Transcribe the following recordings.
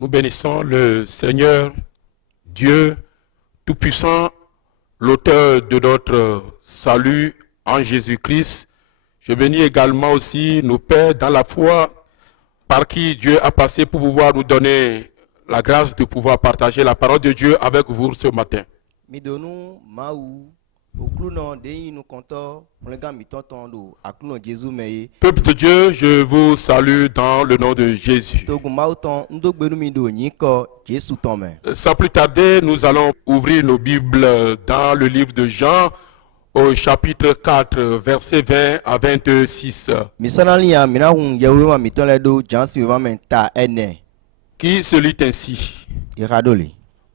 Nous bénissons le Seigneur, Dieu Tout-Puissant, l'auteur de notre salut en Jésus-Christ. Je bénis également aussi nos pères dans la foi par qui Dieu a passé pour pouvoir nous donner la grâce de pouvoir partager la parole de Dieu avec vous ce matin. Peuple de Dieu, je vous salue dans le nom de Jésus. Sans plus tarder, nous allons ouvrir nos Bibles dans le livre de Jean au chapitre 4, versets 20 à 26. Qui se lit ainsi.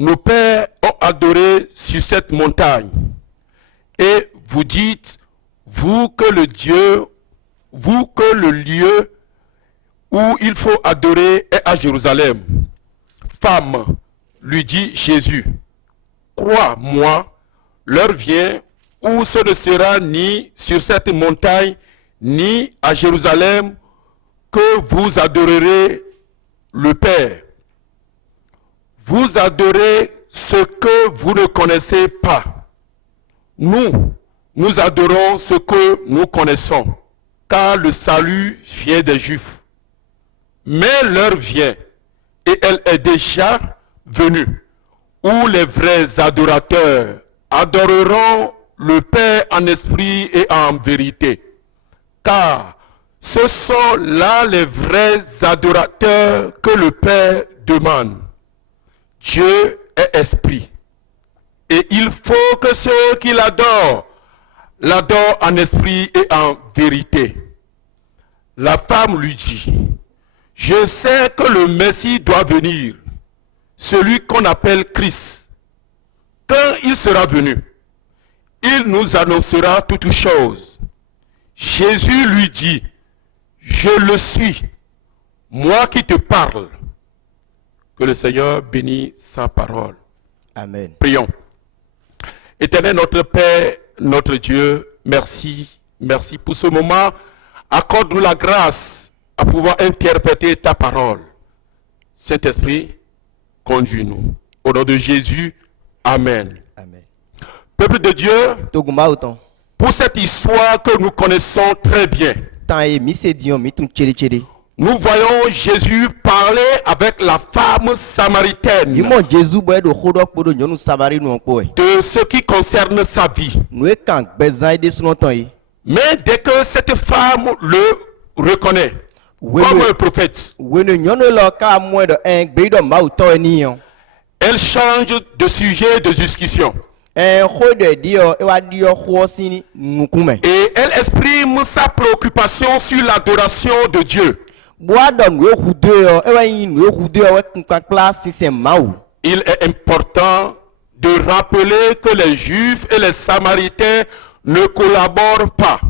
Nos pères ont adoré sur cette montagne. Et vous dites, vous que le lieu où il faut adorer est à Jérusalem. Femme, lui dit Jésus, crois-moi, l'heure vient où ce ne sera ni sur cette montagne, ni à Jérusalem que vous adorerez le Père. Vous adorez ce que vous ne connaissez pas. Nous adorons ce que nous connaissons, car le salut vient des Juifs. Mais l'heure vient, et elle est déjà venue, où les vrais adorateurs adoreront le Père en esprit et en vérité. Car ce sont là les vrais adorateurs que le Père demande. Dieu est esprit. Et il faut que ceux qui l'adorent en esprit et en vérité. La femme lui dit, je sais que le Messie doit venir, celui qu'on appelle Christ. Quand il sera venu, il nous annoncera toutes choses. Jésus lui dit, je le suis, moi qui te parle. Que le Seigneur bénisse sa parole. Amen. Prions. Éternel notre Père, notre Dieu, merci pour ce moment. Accorde-nous la grâce à pouvoir interpréter ta parole. Saint-Esprit, conduis-nous. Au nom de Jésus, Amen. Amen. Peuple de Dieu, pour cette histoire que nous connaissons très bien, nous voyons Jésus parler avec la femme samaritaine de ce qui concerne sa vie. Mais dès que cette femme le reconnaît comme un prophète, elle change de sujet de discussion. Et elle exprime sa préoccupation sur l'adoration de Dieu. Il est important de rappeler que les Juifs et les Samaritains ne collaborent pas.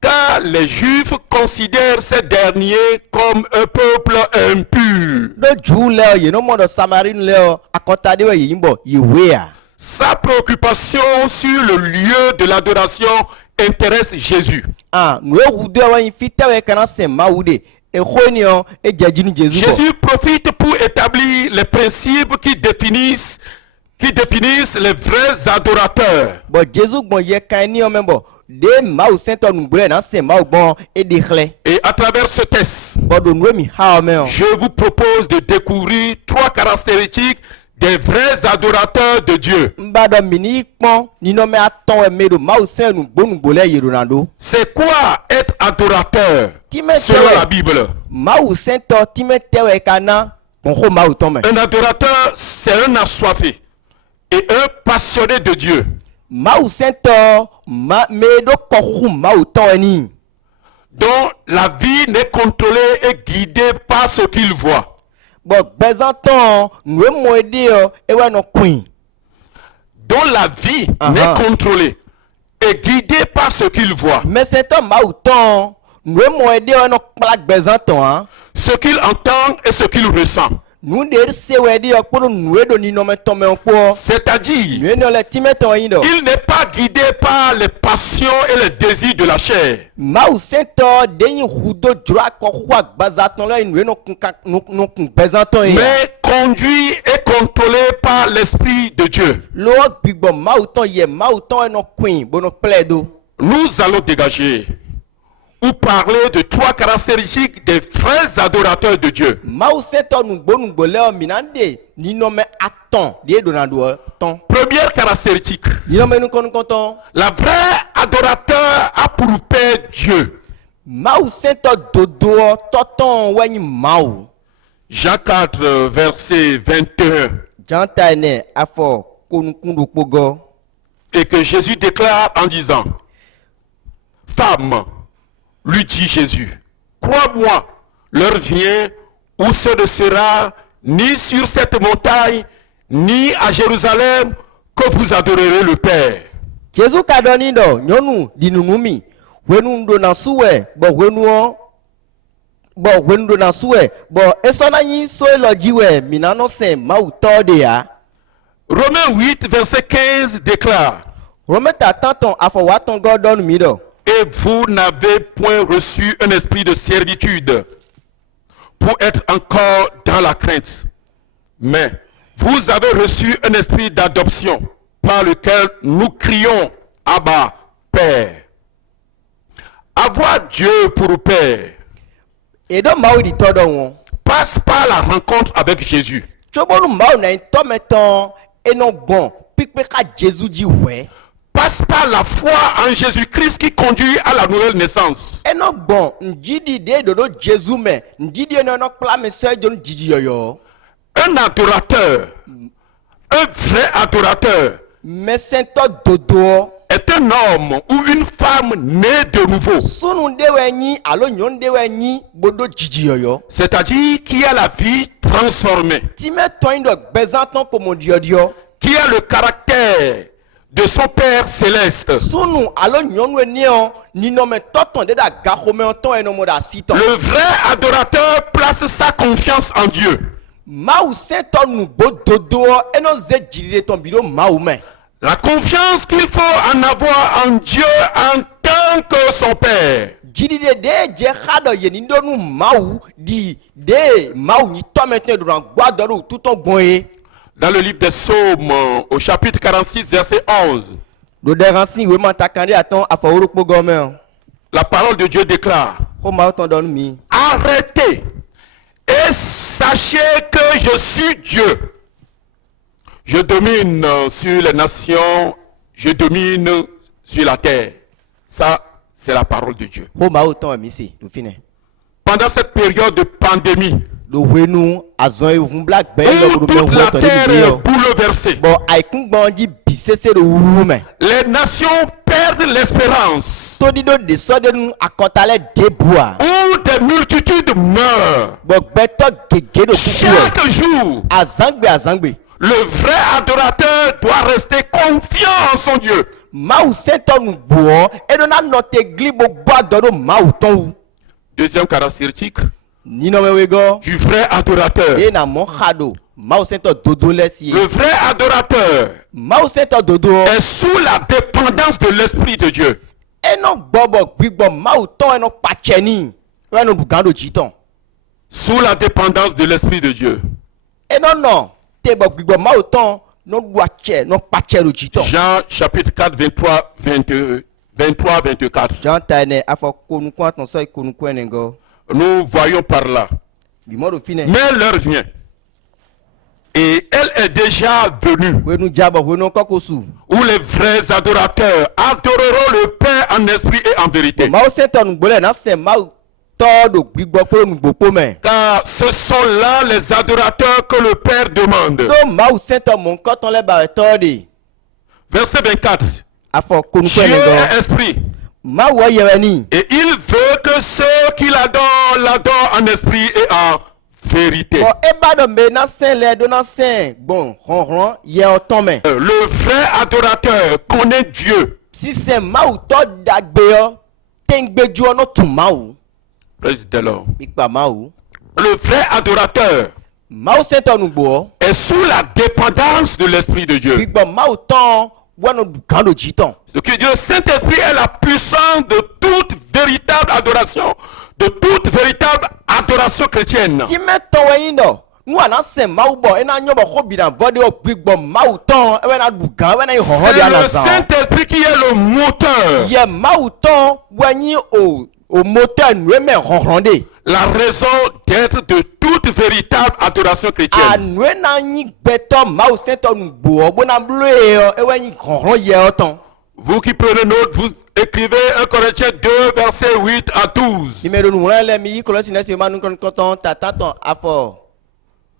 Car les Juifs considèrent ces derniers comme un peuple impur. Sa préoccupation sur le lieu de l'adoration intéresse Jésus. Jésus profite pour établir les principes qui définissent les vrais adorateurs. Et à travers ce texte, je vous propose de découvrir trois caractéristiques des vrais adorateurs de Dieu. C'est quoi être adorateur selon la Bible? Un adorateur, c'est un assoiffé et un passionné de Dieu. Dont la vie n'est contrôlée et guidée par ce qu'il voit. Dont la vie n'est contrôlée et guidée par ce qu'il voit. Ce qu'il entend et ce qu'il ressent. nous de se wedi okporo nous do ni no metome okpo C'est-à-dire, nous no le timeton yin do il n'est pas guidé par les passions et les désirs de la chair, ma o sento de yin hudo jura ko hu agbazaton lo nous no kun bezanton yin mais conduit et contrôlé par l'Esprit de Dieu. lo gbigbo ma o ton ye ma o ton no queen bono pledo. Nous allons dégager ou parler de trois caractéristiques des vrais adorateurs de Dieu. Ma o sento nugbo le o minande ni no me aton de do na do ton Première caractéristique, ni no me nu kon konton la vraie adorateur a pour père Dieu. ma o sento dodo toton wani ma o Jean 4, verset 21. janta ne afo konukundu pogo Et que Jésus déclare en disant, femme, lui dit Jésus, crois-moi, l'heure vient où ce ne sera ni sur cette montagne, ni à Jérusalem que vous adorerez le Père. Jésus ka doni do nyonu dinunumi wenu ndo na suwe bo wenu do na suwe bo esona yin so lo jiwe minano sen ma uto de ya Romains 8, verset 15 déclare, Rometa tanton afo waton godon mi do et vous n'avez point reçu un esprit de servitude pour être encore dans la crainte, mais vous avez reçu un esprit d'adoption par lequel nous crions Abba, Père. Avoir Dieu pour Père e do ma o di todo won passe par la rencontre avec Jésus. chobonu ma o na to meton eno bon pipe ka Jésus ji we Passe par la foi en Jésus-Christ qui conduit à la nouvelle naissance. eno bon njidi de do Jésus me njidi eno no kla me se jon jiji yoyo Un adorateur, un vrai adorateur, me sento dodo est un homme ou une femme née de nouveau. sunu ndewe nyi alo nyon ndewe nyi bodo jiji yoyo C'est-à-dire qui a la vie transformée, time toin do bezanton komo diodio qui a le caractère de son Père céleste. sunu alo nyonu enion ni no me toton de da gahome onton eno mo da siton Le vrai adorateur place sa confiance en Dieu. ma ou sento nu bododo eno ze jirire ton biro ma ou me La confiance qu'il faut en avoir en Dieu en tant que son Père. jirire de je khado ye ni ndonu ma ou di de ma ou ni to maintenant do ran gbadoru tout on gboye Dans le livre des Psaumes, au chapitre 46, verset 11, do de ransin we man takande aton afaworo pogo me la parole de Dieu déclare, ko ma o ton don mi arrêtez et sachez que je suis Dieu. Je domine sur les nations, je domine sur la terre. Ça, c'est la parole de Dieu. ko ma o ton mi si do fine Pendant cette période de pandémie, do wenu azon e vun black be où lo do toute me la wo to terre ni est yo bouleversée, bon aikun gbonji bisese do wuru me les nations perdent l'espérance, to di do de so de nu akotale debua où des multitudes meurent. bon gbeto gege do kuku e Chaque jour, azangbe le vrai adorateur doit rester confiant en son Dieu. ma ou sento nu gbo e do na note gli bo gbado do ma ou ton wu Deuxième caractéristique ni no me wego du vrai adorateur. e na mo khado ma ou sento dodo lesi Le vrai adorateur ma ou sento dodo est sous la dépendance de l'Esprit de Dieu. e no gbobo gbigbo ma ou ton e no pacheni we no dugando jiton Sous la dépendance de l'Esprit de Dieu. e no te bo gbigbo ma ou ton no duache no pachero jiton Jean chapitre 4, 23, 24. janta ne afọ konukun aton so konukun enengo Nous voyons par là. bi mo do fine Mais l'heure vient. Et elle est déjà venue. wenu jabo wenu kokosu Où les vrais adorateurs adoreront le Père en esprit et en vérité. ma o sento nu gbole na se ma o to do gbigbo pe nu gbopo me Car ce sont là les adorateurs que le Père demande. do ma o sento mon koton le ba to de Verset 24. afọ konukun Dieu enengo est esprit. ma wo yewe ni Et il veut que ceux qui l'adorent en esprit et en vérité. bon e ba do me na sen le do na sen bon ronron ye o ton me Le vrai adorateur connaît Dieu. si se ma o to dagbe yo tengbeju ono tun ma o Praise the Lord. ipa ma o Le vrai adorateur Mawu sentɔ nugbo. est sous la dépendance de l'Esprit de Dieu. Gbígbɔ Mawu tɔn wɔnɔ gan do jitɔn. Ce qui dit le Saint-Esprit est la puissance de toute véritable adoration, de toute véritable adoration chrétienne. Time tɔn wɛnyi nɔ. Nu ana sɛn Mawu bɔ ena nyɔ bɔ ko bina vɔ de o gbígbɔ Mawu tɔn ɛwɛ na du gan ɛwɛ na yi hɔhɔ C'est de ala le zan. Saint-Esprit qui est le moteur, Yɛ Mawu tɔn wɛnyi o moteur nu emɛ hɔhlɔn de. la raison d'être de toute véritable adoration chrétienne. Anu ena nyi gbɛtɔ Mawu sentɔ nugbo gbɔna blo ye yɔ ɛwɛ nyi hɔhlɔn yɛ yɔ tɔn. Vous qui prenez note, vous écrivez 1 Corinthiens 2, versets 8 à 12. Numéro numéro lɛ mi yi Kɔlɔsi nɛsi ma nu kɔntɔn tatatɔn afɔ.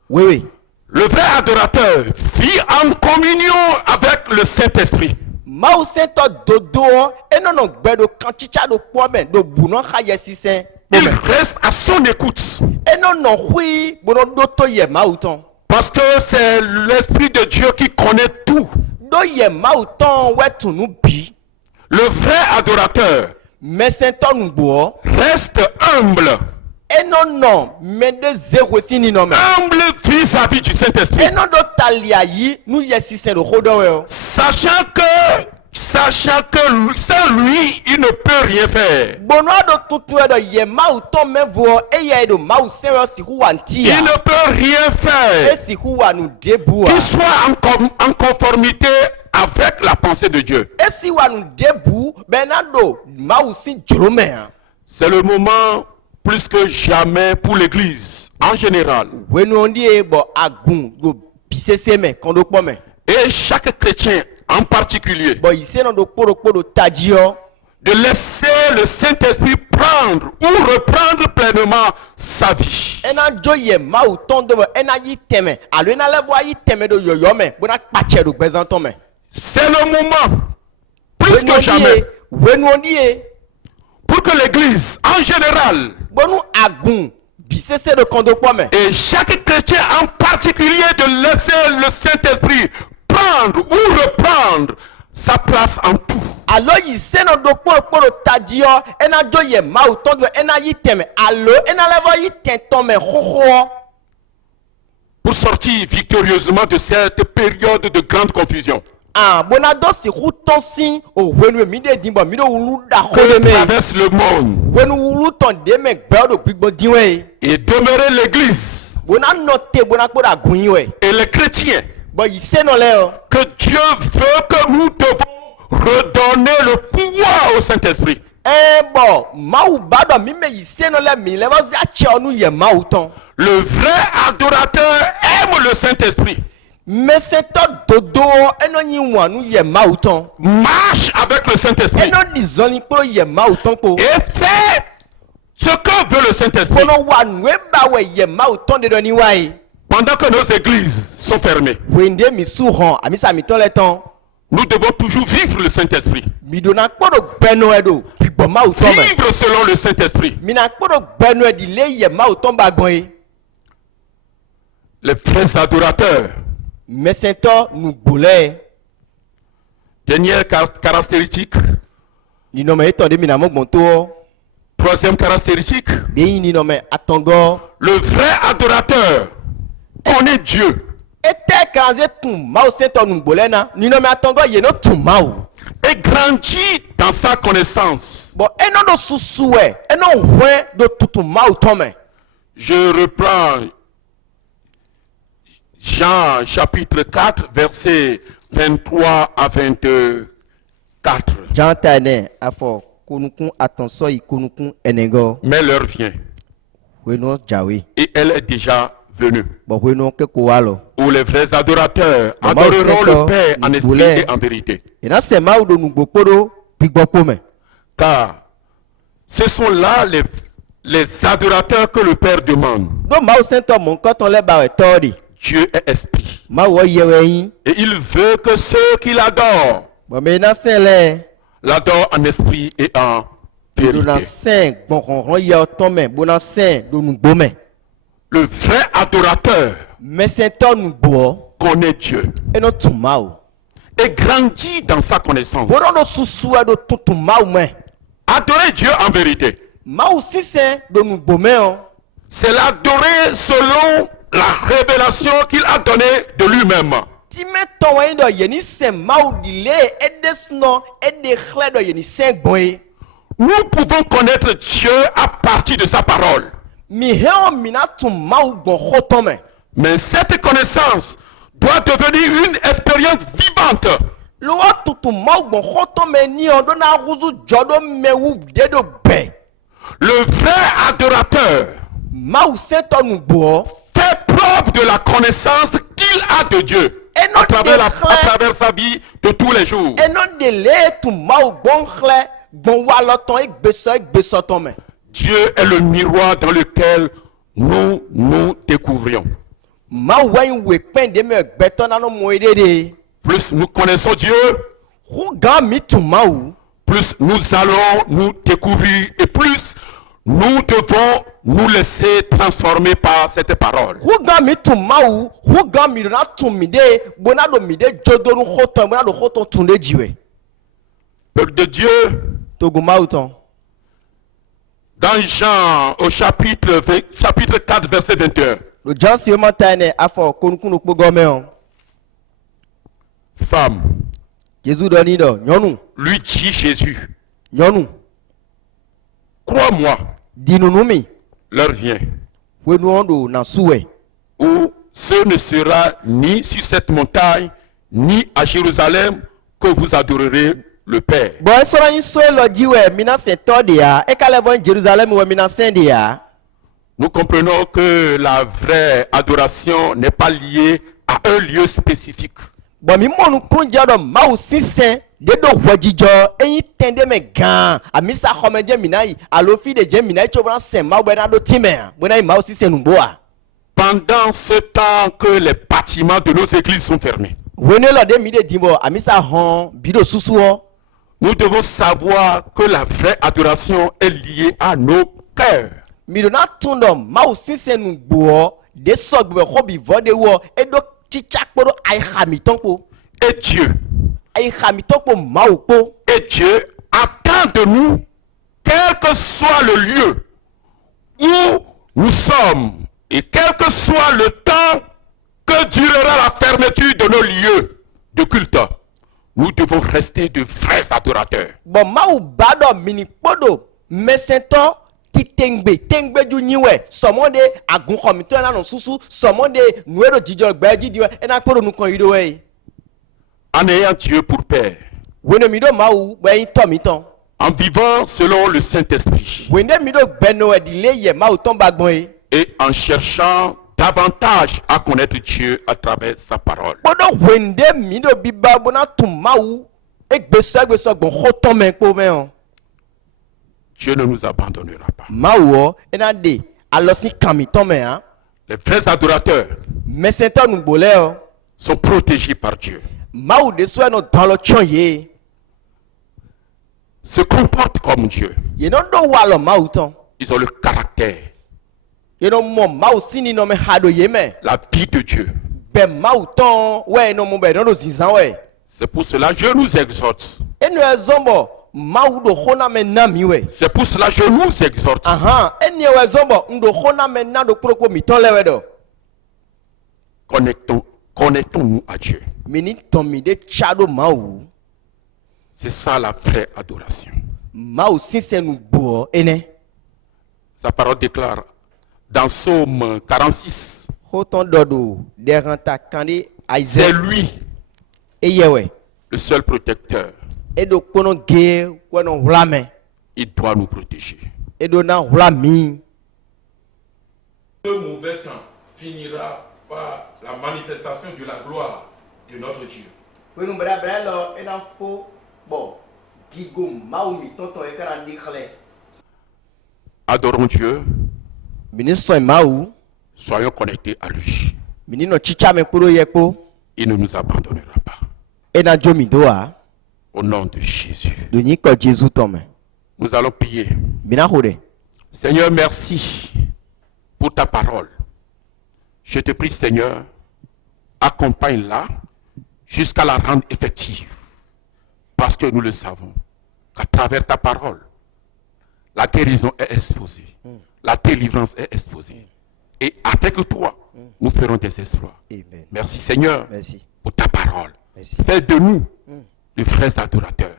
Oui. Le vrai adorateur vit en communion avec le Saint-Esprit. Mawu sentɔ dodo enɔnɔ gbɛ do kan tsitsa do kpɔ mɛ do bunɔ xa yɛ sisɛ. Il reste à son écoute. Enɔnɔ hui gbɔdɔ do to yɛ Mawu tɔn. Parce que c'est l'Esprit de Dieu qui connaît tout. Do yɛ Mawu tɔn wɛ tunu bi. Le vrai adorateur Mɛsɛntɔ nugbo. reste humble. Enɔnɔ mɛ de zero si ni nɔ mɛ. Humble vis-à-vis du Saint-Esprit. Enɔ do talia yi nu yɛ sisɛ do ko dɔ wɛ o. Sachant que sans lui, il ne peut rien faire. Gbɔnɔ do tutu yɛ dɔ yɛ Mawu tɔn mɛ vɔ eya yɛ do Mawu sɛn yɔ siku wa ŋti Il ya. ne peut rien faire Esiku wa nu debu wa. qui soit en conformité avec la pensée de Dieu. Esi wa nu debu bɛna do Mawu si dzro mɛ ya. C'est le moment plus que jamais pour l'Église en général. Wenu di ye bɔ agun do bisese mɛ kɔndo kpɔ mɛ. Et chaque chrétien en particulier, Bɔn yi se nɔ do kpɔdo kpɔdo tadzi yɔ. de laisser le Saint-Esprit prendre ou reprendre pleinement sa vie. Ena dzo yɛ Mawu tɔn do mɛ ena yi tɛmɛ alo ena lɛ bɔ ayi tɛmɛ do yɔyɔ mɛ bona kpatsɛ do gbɛzãtɔ mɛ. C'est le moment plus que jamais Wenu di ye pour que l'Église en général bɔnu agun bisese do kɔndo kpɔ mɛ. et chaque chrétien en particulier de laisser le Saint-Esprit prendre ou reprendre sa place en tout. Alo yi se nɔ do kpɔdo tadzi yɔ ena dzo yɛ Mawu tɔn do ena yi tɛmɛ alo ena lɛ bɔ yi tɛntɔn mɛ xoxo. Pour sortir victorieusement de cette période de grande confusion Bona do siku tɔn si o wenu mi de din bɔ mi do wulu da ko que de mɛ. traverse le monde Wenu wulu tɔn de mɛ gbɛɛ do gbigbɔ diwɛ ye. et demeurer l'Église Bona nɔ te bona kpɔdo agun yi wɛ. et les chrétiens, Bɔn yi se nɔ lɛ yɔ. que Dieu veut que nous devons redonner le pouvoir au Saint-Esprit. Bɔn Mawu ba dɔ mi mɛ yi se nɔ lɛ mi lɛ bɔ zi atsɛ ɔnu yɛ Mawu tɔn. Le vrai adorateur aime le Saint-Esprit, Mɛsɛntɔ dodo enɔ nyi wɔnu yɛ Mawu tɔn. marche avec le Saint-Esprit Enɔ di zɔli kpɔ yɛ Mawu tɔn kpo. et fait ce que veut le Saint-Esprit. Kpɔnɔ wa nue ba wɛ yɛ Mawu tɔn de dɔ ni wa ye. Pendant que nos églises sont fermées, Wende mi su hɔn amisa mi tɔn lɛ tɔn. nous devons toujours vivre le Saint-Esprit. Mi donna kpɔdo gbɛnu yɛ do gbigbɔ Mawu tɔn mɛ. Vivre selon le Saint-Esprit. Mina kpɔdo gbɛnu yɛ di le yɛ Mawu tɔn ba gbɔn ye. Les vrais adorateurs. Mɛsɛntɔ nugbo lɛ. Dernière caractéristique. Ninɔmɛ etɔn de mina mɔ gbɔn to. Troisième caractéristique. Deyi ninɔmɛ atɔngɔ. Le vrai adorateur connaît Dieu Ete kanze tun Mawu sentɔ nugbo lɛ na. Ninɔmɛ atɔngɔ yɛ no tun Mawu. et grandit dans sa connaissance. Bɔn enɔ do susu wɛ enɔ hɔn do tutu Mawu tɔn mɛ. Je reprends Jean chapitre 4, versets 23 à 24. Jan ta nɛ afɔ konukun atɔnsɔ yi konukun ɛnɛgɔ. Mais l'heure vient, Wenu jawe. et elle est déjà venue, Bɔn wenu keko wa lɔ. où les vrais adorateurs Maman adoreront Seigneur, le Père en nous esprit voulons- et en vérité. Ena sɛ Mawu do nugbo kpɔdo gbigbɔ kpo mɛ. Car ce sont là les adorateurs que le Père demande. Do Mawu sentɔ mɔ nkɔtɔn lɛ ba wɛ tɔ de. Dieu est esprit. Mawu yɛ wɛ yin. Et il veut que ceux qui l'adorent Bɔn mɛ ena sɛn lɛ. l'adorent en esprit et en Dona vérité. sɛn gbɔnrɔnrɔn yɛ ɔtɔn mɛ bona sɛn do nugbo mɛ. Le vrai adorateur Mɛsɛntɔ nugbo connaît Dieu enɔ tun Mawu. et grandit dans sa connaissance. Bɔdɔ do susu yɛ do tutu Mawu mɛ. Adorer Dieu en vérité, Mawu sisɛ do nugbo mɛ o. c'est l'adorer selon la révélation qu'il a donnée de lui-même. Time tɔn wɛnyi dɔ yeni sɛn maaw dile ede sunɔ ede xlɛ dɔ yeni sɛn gbɔn. Nous pouvons connaître Dieu à partir de sa parole. Mi hɛn mina tun maaw gbɔn xɔtɔn mɛ. Mais cette connaissance doit devenir une expérience vivante. Lɔwɔ tutu maaw gbɔn xɔtɔn mɛ ni ɔ do na akuzu jɔ do mɛwu de do bɛn. Le vrai adorateur Maaw sɛntɔ nu gbɔ. fait preuve de la connaissance qu'il a de Dieu Et non à travers sa vie de tous les jours. Enɔ de le tun maaw gbɔn xlɛ gbɔn walɔtɔn egbesɔtɔn mɛ. Dieu est le miroir dans lequel nous nous découvrions. Maaw wɛnyi we kpɛn de mɛ gbɛtɔ nanu mɔ ede de. Plus nous connaissons Dieu, Hu gan mi tun maaw. plus nous allons nous découvrir et plus nous devons nous laisser transformer par cette parole. Hugan mi tun maaw hugan mi dona tun mi de bona do mi de jodonu xɔtɔn bona do xɔtɔn tun de jiwɛ. Peuple de Dieu, Togo maaw tɔn. dans Jean au chapitre 4 verset 21, Le Jean si o ma ta ne afɔ konukunu kpo gɔmɛ o. femme, Jésus dɔ ni dɔ nyɔnu lui dit Jésus, nyɔnu crois-moi, dinunu mi l'heure vient wenuɔ do na suwɛ. où ce ne sera ni sur cette montagne, ni à Jérusalem que vous adorerez le Père. Bɔn esɔrɔ yin so lɔ jiwɛ mina sɛn tɔ de ya e ka lɛ bɔ Jerusalem wɛ mina sɛn de ya. Nous comprenons que la vraie adoration n'est pas liée à un lieu spécifique. Bɔn mi mɔnu kunjɛ dɔ maaw sinsɛn de do wɛjijɔ eyin tɛn de mɛ gan amisa xɔmɛjɛ mina yi alo fi de jɛ mina yi tso bɔna sɛn maaw bɛ na do ti mɛ bɔna yi maaw sinsɛn nubo wa. Pendant ce temps que les bâtiments de nos églises sont fermés, Wene lɔ de mi de di bɔ amisa hɔn bi do susu wɔ. nous devons savoir que la vraie adoration est liée à nos cœurs. Mi do na tun dɔ maaw sinsɛn nubo de sɔgbɛ xɔ bi vɔ de wɔ edo tsitsa kpo do ayi xami tɔn kpo Et Dieu, ayi xami tɔn kpo maaw kpo. et Dieu attend de nous, quel que soit le lieu où nous sommes et quel que soit le temps que durera la fermeture de nos lieux de culte, nous devons rester de vrais adorateurs. Bɔn maaw ba dɔ mini kpo do mɛsɛntɔ ti tengbeju nyiwɛ sɔmɔ de agunxɔmitɔ nanu susu sɔmɔ de nue do jijɔ gbɛji diwɛ ena kpo do nukɔn yi do wɛ. En ayant Dieu pour Père, Wene mi do maaw wɛyin tɔ mi tɔn. en vivant selon le Saint-Esprit Wende mi do gbɛnɔ ɛdile yɛ maaw tɔn ba gbɔn ye. et en cherchant davantage à connaître Dieu à travers sa parole. Kpodo wende mi do biba bona tun maaw egbesɔ gbɔn xɔ tɔn mɛ kpo mɛ o. Dieu ne nous abandonnera pas. Maaw wɔ ena de alɔsi kami tɔn mɛ han. Les vrais adorateurs Mɛsɛntɔ nugbo lɛ o. sont protégés par Dieu, Maaw de sɔ ɛnɔ dɔn lɔ tsɔn ye. se comportent comme Dieu. Yenɔ do wa lɔ maaw tɔn. Ils ont le caractère, Yenɔ mɔ maaw sini nɔ mɛ ha do ye mɛ. la vie de Dieu. Bɛ maaw tɔn wɛ nɔ mo bɛ nɔ do zinzan wɛ. C'est pour cela que je nous exhorte. Enu yɛ zɔn bɔ maaw do xɔna mɛ na mi wɛ. C'est pour cela que je nous exhorte. Enu yɛ zɔn bɔ n do xɔna mɛ na do kplokpo mi tɔn lɛ wɛ dɔ. Connectons-nous à Dieu. Mi ni tɔn mi de tsa do maaw. C'est ça la vraie adoration. Maaw sinsɛn nu gbɔ ene. Sa parole déclare dans Psaume 46, Xɔtɔn dɔ do dɛrɛnta kan de c'est Aïsɛ lui eyɛ wɛ. le seul protecteur. Edo kpɔnɔ gee wɛnɔ wla mɛ. Il doit nous protéger. Edo na wla mi. Ce mauvais temps finira par la manifestation de la gloire de notre Dieu. Wenu bɛrɛ lɔ ena fo bɔ gigo maaw mi tɔntɔn ye kana di xlɛ. Adorons Dieu, Mini sɔn maaw. soyons connectés à lui. Mini nɔ tsitsa mɛ kporo yɛ kpo. Il ne nous abandonnera pas. Ena dzo mi do wa. Au nom de Jésus. Do nyi kɔ Jésus tɔn mɛ. Nous allons prier. Mina ho dɛ. Seigneur, merci pour ta parole. Je te prie, Seigneur, accompagne-la jusqu'à la rendre effective. Parce que nous le savons, qu'à travers ta parole, la guérison est exposée. La délivrance est exposée. Et avec toi, nous ferons des exploits. Amen. Merci Seigneur Merci. pour ta parole. Merci. Fais de nous les frères adorateurs.